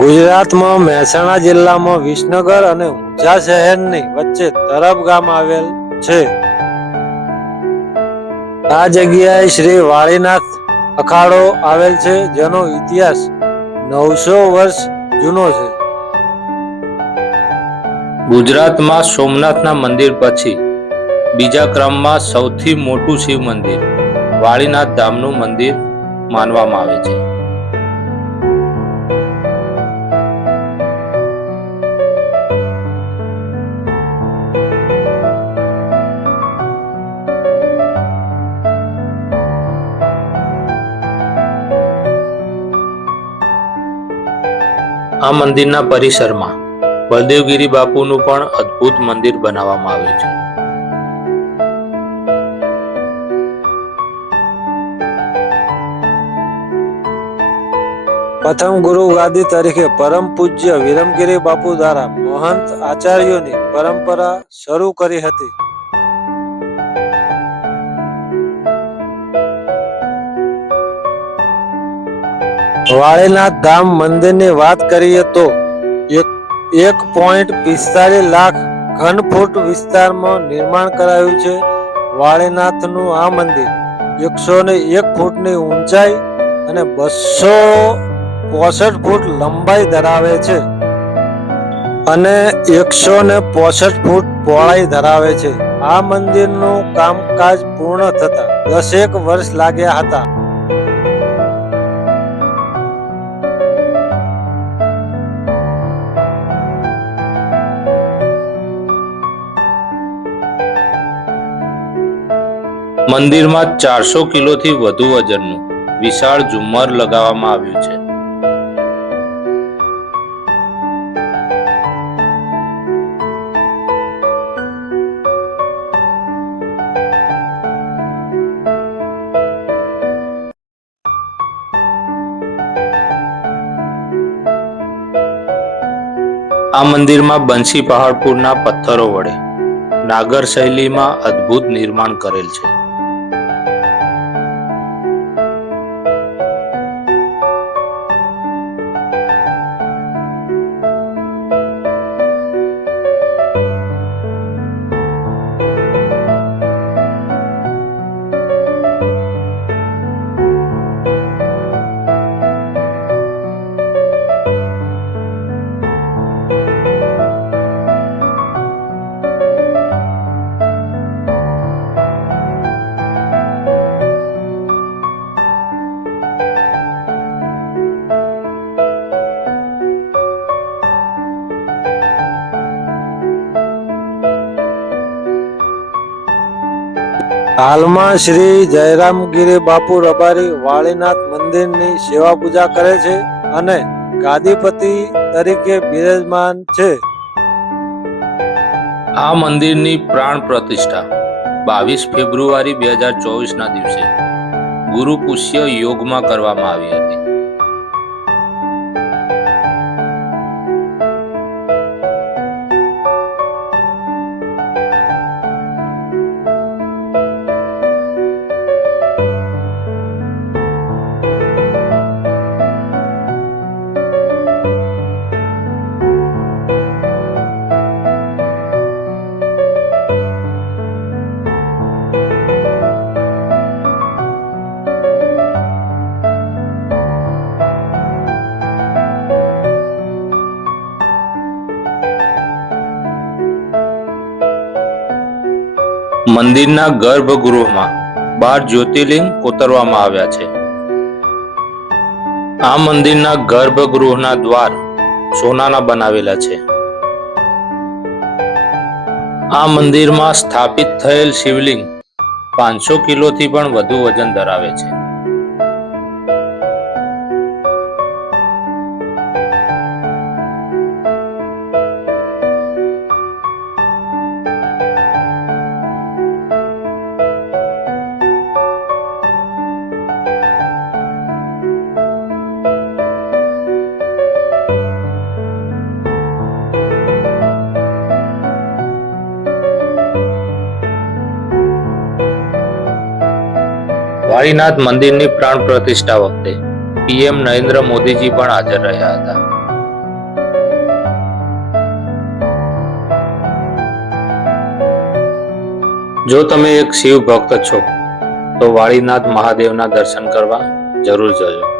ગુજરાતમાં મહેસાણા જિલ્લામાં વિસનગર અને ઊંઝા શહેરની વચ્ચે તરફ ગામ આવેલ છે. આ જગ્યાએ શ્રી વાળીનાથ અખાડો આવેલ છે, જેનો ઇતિહાસ 900 વર્ષ જૂનો છે. ગુજરાતમાં સોમનાથના મંદિર પછી બીજા ક્રમમાં સૌથી મોટું શિવ મંદિર વાળીનાથ ધામનું મંદિર માનવામાં આવે છે. આ મંદિરના પરિસરમાં બળદેવગીરી બાપુનું પણ અદ્ભુત મંદિર બનાવવામાં આવ્યું છે. પ્રથમ ગુરુ ગાદી તરીકે પરમ પૂજ્ય વિરમગીરી બાપુ દ્વારા મહંત આચાર્યોની પરંપરા શરૂ કરી હતી. વાળીનાથ ધામ મંદિરની વાત કરીએ તો 1.45 લાખ ઘન ફૂટ વિસ્તારમાં નિર્માણ કરાયું છે. વાળીનાથનું આ મંદિર 101 ફૂટની ઊંચાઈ અને 265 ફૂટ લંબાઈ ધરાવે છે અને 165 ફૂટ પહોળાઈ ધરાવે છે. આ મંદિરનું કામકાજ પૂર્ણ થતા 10 વર્ષ લાગ્યા હતા. મંદિરમાં 400 કિલોથી વધુ વજનનું વિશાળ ઝુમ્મર લગાવવામાં આવ્યું છે. આ મંદિરમાં બંસી પહાડપુરના પથ્થરો વડે નાગર શૈલીમાં અદ્ભુત નિર્માણ કરેલ છે. હાલમાં શ્રી જયરામગીરી બાપુ રબારી વાળીનાથ મંદિરની સેવા પૂજા કરે છે અને ગાદીપતિ તરીકે બિરાજમાન છે. આ મંદિરની પ્રાણ પ્રતિષ્ઠા 22 ફેબ્રુઆરી 2024ના દિવસે ગુરુ પુષ્ય યોગમાં કરવામાં આવી હતી. મંદિરના ગર્ભગૃહમાં 12 જ્યોતિર્લિંગ કોતરવામાં આવ્યા છે. આ મંદિરના ગર્ભગૃહના દ્વાર સોનાના બનાવેલા છે. આ મંદિરમાં સ્થાપિત થયેલ શિવલિંગ 500 કિલોથી પણ વધુ વજન ધરાવે છે. વાળીનાથ મંદિરની પ્રાણ પ્રતિષ્ઠા વખતે પીએમ નરેન્દ્ર મોદીજી પણ હાજર રહ્યા હતા. જો તમે એક શિવ ભક્ત છો તો વાળીનાથ મહાદેવના દર્શન કરવા જરૂર જજો.